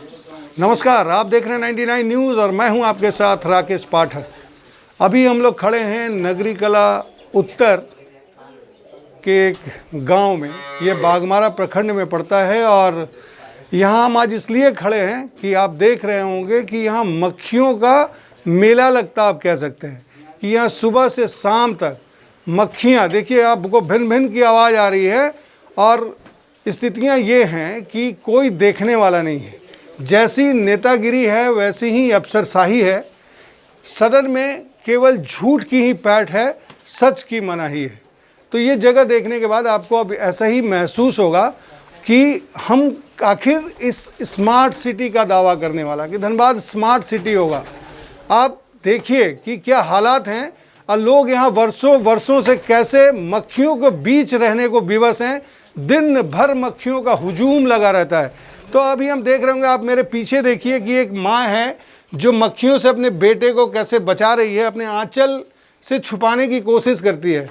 नमस्कार, आप देख रहे हैं 99 न्यूज़ और मैं हूं आपके साथ राकेश पाठक। अभी हम लोग खड़े हैं नगरी कला उत्तर के एक गांव में, ये बाघमारा प्रखंड में पड़ता है। और यहाँ हम आज इसलिए खड़े हैं कि आप देख रहे होंगे कि यहाँ मक्खियों का मेला लगता, आप कह सकते हैं कि यहाँ सुबह से शाम तक मक्खियाँ, देखिए आपको भिन भिन की आवाज़ आ रही है। और स्थितियाँ ये हैं कि कोई देखने वाला नहीं है। जैसी नेतागिरी है वैसी ही अफसरशाही है। सदन में केवल झूठ की ही पैठ है, सच की मनाही है। तो ये जगह देखने के बाद आपको अब ऐसा ही महसूस होगा कि हम आखिर इस स्मार्ट सिटी का दावा करने वाला कि धनबाद स्मार्ट सिटी होगा। आप देखिए कि क्या हालात हैं और लोग यहाँ वर्षों वर्षों से कैसे मक्खियों के बीच रहने को विवश हैं। दिन भर मक्खियों का हुजूम लगा रहता है। तो अभी हम देख रहे होंगे, आप मेरे पीछे देखिए कि एक माँ है जो मक्खियों से अपने बेटे को कैसे बचा रही है, अपने आंचल से छुपाने की कोशिश करती है।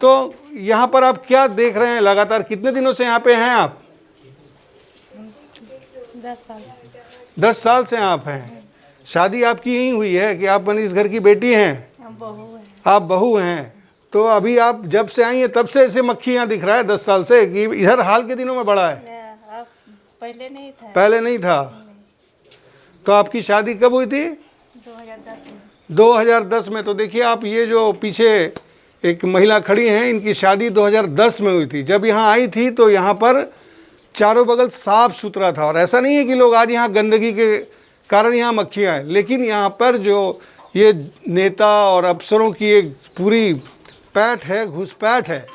तो यहाँ पर आप क्या देख रहे हैं लगातार, कितने दिनों से यहाँ पे हैं आप? 10 साल से। 10 साल से आप हैं। शादी आपकी यहीं हुई है कि आप इस घर की बेटी हैं? बहू है। आप बहू हैं। तो अभी आप जब से आई हैं तब से ऐसे मक्खी यहाँ दिख रहा है 10 साल से कि इधर हाल के दिनों में बढ़ा है? अब पहले नहीं था। पहले नहीं था। तो आपकी शादी कब हुई थी? 2010 में। 2010 में। तो देखिए आप, ये जो पीछे एक महिला खड़ी हैं, इनकी शादी 2010 में हुई थी। जब यहाँ आई थी तो यहाँ पर चारों बगल साफ सुथरा था। और ऐसा नहीं है कि लोग आज यहाँ गंदगी के कारण यहाँ मक्खियाँ हैं, लेकिन यहाँ पर जो ये नेता और अफसरों की एक पूरी पैठ है, घुसपैठ है।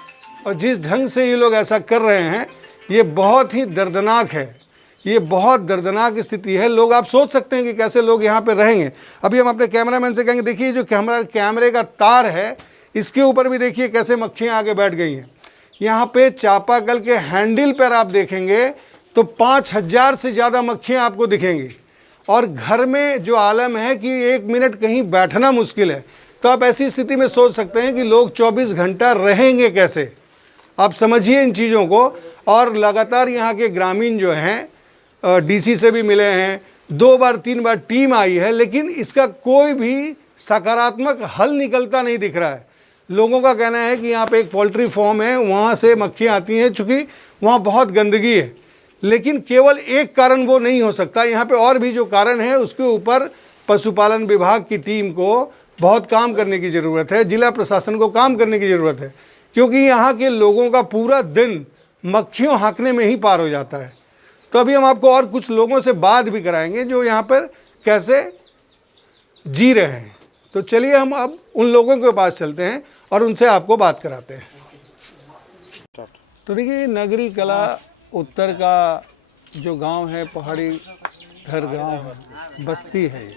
और जिस ढंग से ये लोग ऐसा कर रहे हैं, ये बहुत ही दर्दनाक है। ये बहुत दर्दनाक स्थिति है। लोग, आप सोच सकते हैं कि कैसे लोग यहाँ पे रहेंगे। अभी हम अपने कैमरामैन से कहेंगे, देखिए जो कैमरे का तार है, इसके ऊपर भी देखिए कैसे मक्खियाँ आके बैठ गई हैं। यहाँ पे चापाकल के हैंडल पर आप देखेंगे तो 5000 से ज़्यादा मक्खियाँ आपको दिखेंगी। और घर में जो आलम है कि 1 मिनट कहीं बैठना मुश्किल है। तो आप ऐसी स्थिति में सोच सकते हैं कि लोग 24 घंटा रहेंगे कैसे। आप समझिए इन चीज़ों को। और लगातार यहाँ के ग्रामीण जो हैं, डीसी से भी मिले हैं, 2 बार 3 बार टीम आई है, लेकिन इसका कोई भी सकारात्मक हल निकलता नहीं दिख रहा है। लोगों का कहना है कि यहाँ पे एक पोल्ट्री फार्म है, वहाँ से मक्खियाँ आती हैं, चूँकि वहाँ बहुत गंदगी है। लेकिन केवल एक कारण वो नहीं हो सकता, यहाँ पे और भी जो कारण है उसके ऊपर पशुपालन विभाग की टीम को बहुत काम करने की ज़रूरत है, जिला प्रशासन को काम करने की ज़रूरत है। क्योंकि यहाँ के लोगों का पूरा दिन मक्खियों हाँकने में ही पार हो जाता है। तो अभी हम आपको और कुछ लोगों से बात भी कराएंगे जो यहाँ पर कैसे जी रहे हैं। तो चलिए हम अब उन लोगों के पास चलते हैं और उनसे आपको बात कराते हैं। तो देखिए, नगरी कला उत्तर का जो गांव है, पहाड़ी घर गांव है, बस्ती है।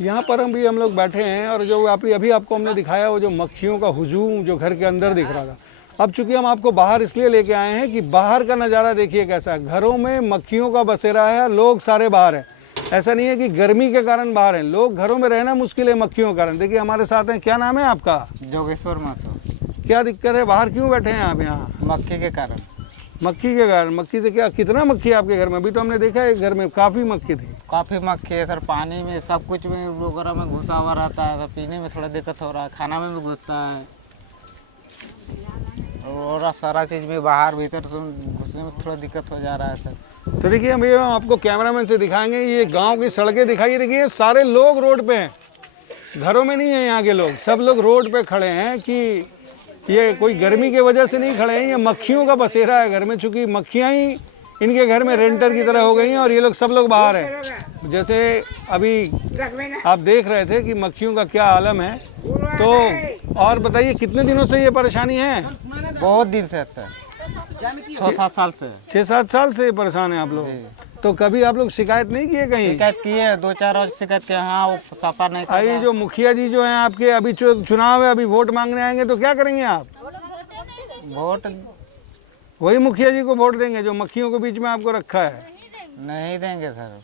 यहाँ पर हम लोग बैठे हैं और जो अभी आपको हमने दिखाया वो जो मक्खियों का हुजूम जो घर के अंदर दिख रहा था, अब चूंकि हम आपको बाहर इसलिए लेके आए हैं कि बाहर का नज़ारा देखिए कैसा है। घरों में मक्खियों का बसेरा है, लोग सारे बाहर हैं। ऐसा नहीं है कि गर्मी के कारण बाहर हैं, लोग घरों में रहना मुश्किल है मक्खियों के कारण। देखिए हमारे साथ हैं, क्या नाम है आपका? जोगेश्वर महतो। क्या दिक्कत है, बाहर क्यों बैठे हैं आप यहाँ? मक्खी के कारण। मक्खी के कारण? मक्खी से क्या, कितना मक्खी है आपके घर में? अभी तो हमने देखा है घर में काफ़ी मक्खी थी। काफ़ी मक्खी है सर, पानी में सब कुछ में वगैरह में घुसा हुआ रहता है। तो पीने में थोड़ा दिक्कत हो रहा है, खाना में भी घुसता है और सारा चीज़ में बाहर भीतर घुसने में थोड़ा दिक्कत हो जा रहा है सर। तो देखिए हम ये आपको कैमरामैन से दिखाएंगे, ये गांव की सड़कें दिखाइए। देखिए सारे लोग रोड पे हैं, घरों में नहीं है यहाँ के लोग, सब लोग रोड पे खड़े हैं। कि ये कोई गर्मी की वजह से नहीं खड़े हैं, ये मक्खियों का बसेरा है घर में। चूँकि मक्खियाँ ही इनके घर में रेंटर की तरह हो गई हैं और ये लोग सब लोग बाहर हैं। जैसे अभी आप देख रहे थे कि मक्खियों का क्या आलम है। तो और बताइए, कितने दिनों से ये परेशानी है? बहुत दिन से सर, 6-7 साल से। 6-7 साल से परेशान हैं आप लोग। तो कभी आप लोग शिकायत नहीं किए कहीं? शिकायत किए, 2-4 रोज शिकायत किए। हाँ, वो सफा नहीं कर रहा। जो मुखिया जी जो हैं आपके, अभी चुनाव है, अभी वोट मांगने आएंगे, तो क्या करेंगे आप? वोट वही मुखिया जी को वोट देंगे जो मक्खियों के बीच में आपको रखा है? नहीं देंगे सर।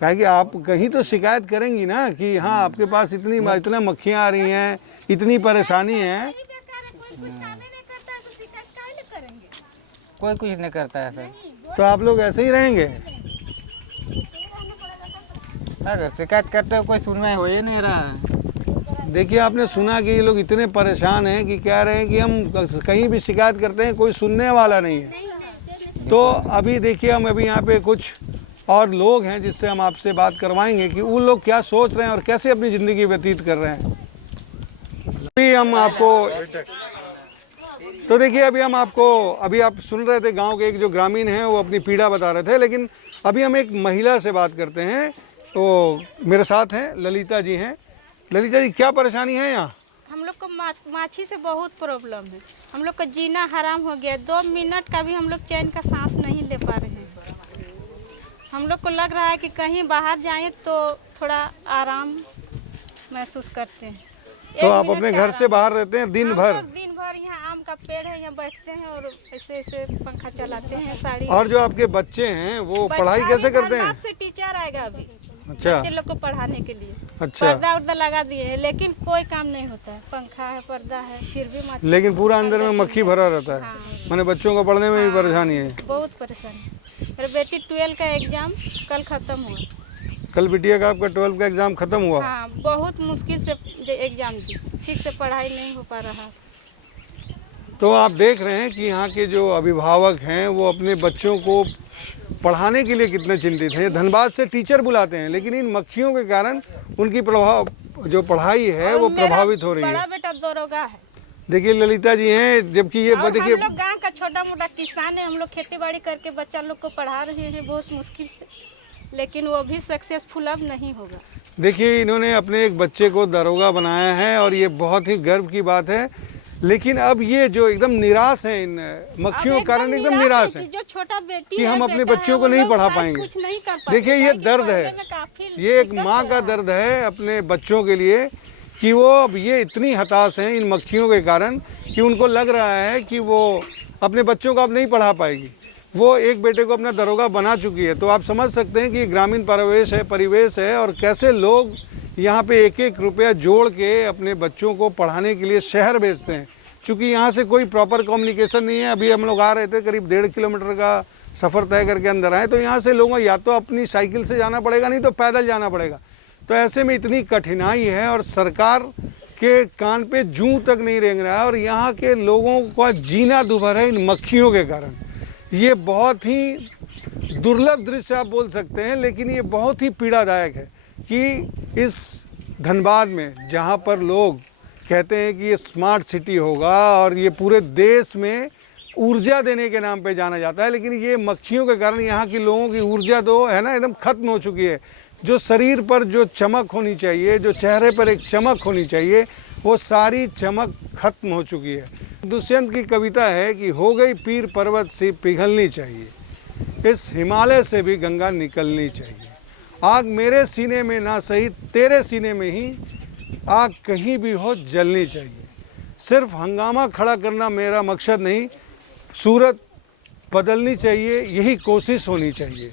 कहे कि आप कहीं तो शिकायत करेंगी ना कि हाँ आपके पास इतना मक्खियाँ आ रही हैं, इतनी परेशानी है। कोई कुछ नहीं करता है सर। तो आप लोग ऐसे ही रहेंगे? अगर शिकायत करते हो कोई सुनवाई हो ही नहीं रहा है। देखिए, आपने सुना कि ये लोग इतने परेशान हैं कि कह रहे हैं कि हम कहीं भी शिकायत करते हैं कोई सुनने वाला नहीं है। तो अभी देखिए, हम अभी यहाँ पे कुछ और लोग हैं जिससे हम आपसे बात करवाएंगे कि वो लोग क्या सोच रहे हैं और कैसे अपनी ज़िंदगी व्यतीत कर रहे हैं। अभी हम आपको तो देखिए, अभी आप सुन रहे थे गांव के एक जो ग्रामीण हैं वो अपनी पीड़ा बता रहे थे, लेकिन अभी हम एक महिला से बात करते हैं। तो मेरे साथ हैं ललिता जी हैं। ललिता जी, क्या परेशानी है यहाँ? हम लोग को माछी से बहुत प्रॉब्लम है। हम लोग का जीना हराम हो गया। 2 मिनट का भी हम लोग चैन का सांस नहीं ले पा रहे हैं। हम लोग को लग रहा है कि कहीं बाहर जाएं तो थोड़ा आराम महसूस करते हैं। तो आप अपने घर से बाहर रहते हैं दिन भर? दिन भर यहाँ आम का पेड़ है, यहाँ बैठते हैं और ऐसे पंखा चलाते हैं। साड़ी और जो आपके बच्चे हैं वो पढ़ाई कैसे करते हैं? से टीचर आएगा अभी अच्छा, बच्चे लोग को पढ़ाने के लिए। अच्छा। पर्दा उर्दा लगा दिए हैं, लेकिन कोई काम नहीं होता है। पंखा है, पर्दा है, फिर भी माछी लेकिन पूरा अंदर में मक्खी भरा रहता है। हाँ। माने बच्चों को पढ़ने में भी परेशानी है। बहुत परेशानी। मेरी बेटी 12 का एग्जाम कल खत्म हुआ। कल बिटिया का आपका 12 का एग्जाम खत्म हुआ? हाँ, बहुत मुश्किल से एग्जाम दी। ठीक से पढ़ाई नहीं हो पा रहा। तो आप देख रहे हैं कि यहाँ के जो अभिभावक हैं वो अपने बच्चों को पढ़ाने के लिए कितने चिंतित हैं। धनबाद से टीचर बुलाते हैं, लेकिन इन मक्खियों के कारण उनकी जो पढ़ाई है वो प्रभावित हो रही है। बड़ा बेटा दरोगा है। देखिए, ललिता जी हैं, जबकि ये देखिए, हम लोग गाँव का छोटा मोटा किसान है। हम लोग खेती बाड़ी करके बच्चा लोग को पढ़ा रहे हैं बहुत मुश्किल से, लेकिन वो भी सक्सेसफुल अब नहीं होगा। देखिए, इन्होंने अपने एक बच्चे को दरोगा बनाया है और ये बहुत ही गर्व की बात है। लेकिन अब ये जो एकदम निराश हैं, इन मक्खियों के कारण एकदम निराश हैं जो छोटा बेटी कि हम अपने बेटा बच्चों है, को नहीं वो पढ़ा लोग पाएंगे। कुछ नहीं कर पाते। देखिए, ये दर्द है, ये एक माँ का दर्द है अपने बच्चों के लिए कि वो अब ये इतनी हताश हैं इन मक्खियों के कारण कि उनको लग रहा है कि वो अपने बच्चों को अब नहीं पढ़ा पाएगी। वो एक बेटे को अपना दरोगा बना चुकी है। तो आप समझ सकते हैं कि ये ग्रामीण परिवेश है और कैसे लोग यहाँ पे एक एक रुपया जोड़ के अपने बच्चों को पढ़ाने के लिए शहर भेजते हैं। चूँकि यहाँ से कोई प्रॉपर कम्युनिकेशन नहीं है। अभी हम लोग आ रहे थे, करीब 1.5 किलोमीटर का सफ़र तय करके अंदर आए, तो यहाँ से लोगों को या तो अपनी साइकिल से जाना पड़ेगा, नहीं तो पैदल जाना पड़ेगा। तो ऐसे में इतनी कठिनाई है और सरकार के कान पे जूं तक नहीं रेंग रहा है और यहाँ के लोगों का जीना दुभर है इन मक्खियों के कारण। ये बहुत ही दुर्लभ दृश्य आप बोल सकते हैं, लेकिन ये बहुत ही पीड़ादायक है कि इस धनबाद में, जहाँ पर लोग कहते हैं कि ये स्मार्ट सिटी होगा और ये पूरे देश में ऊर्जा देने के नाम पे जाना जाता है, लेकिन ये मक्खियों के कारण यहाँ के लोगों की ऊर्जा तो है ना एकदम खत्म हो चुकी है। जो शरीर पर जो चमक होनी चाहिए, जो चेहरे पर एक चमक होनी चाहिए, वो सारी चमक खत्म हो चुकी है। दुष्यंत की कविता है कि हो गई पीर पर्वत सी पिघलनी चाहिए, इस हिमालय से भी गंगा निकलनी चाहिए। आग मेरे सीने में ना सही, तेरे सीने में ही आग कहीं भी हो जलनी चाहिए। सिर्फ हंगामा खड़ा करना मेरा मकसद नहीं, सूरत बदलनी चाहिए, यही कोशिश होनी चाहिए।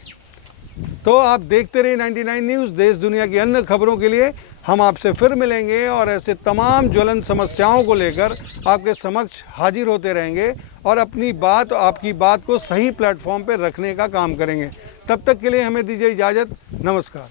तो आप देखते रहिए 99 न्यूज़। देश दुनिया की अन्य खबरों के लिए हम आपसे फिर मिलेंगे और ऐसे तमाम ज्वलंत समस्याओं को लेकर आपके समक्ष हाजिर होते रहेंगे और अपनी बात, आपकी बात को सही प्लेटफॉर्म पर रखने का काम करेंगे। तब तक के लिए हमें दीजिए इजाज़त। नमस्कार।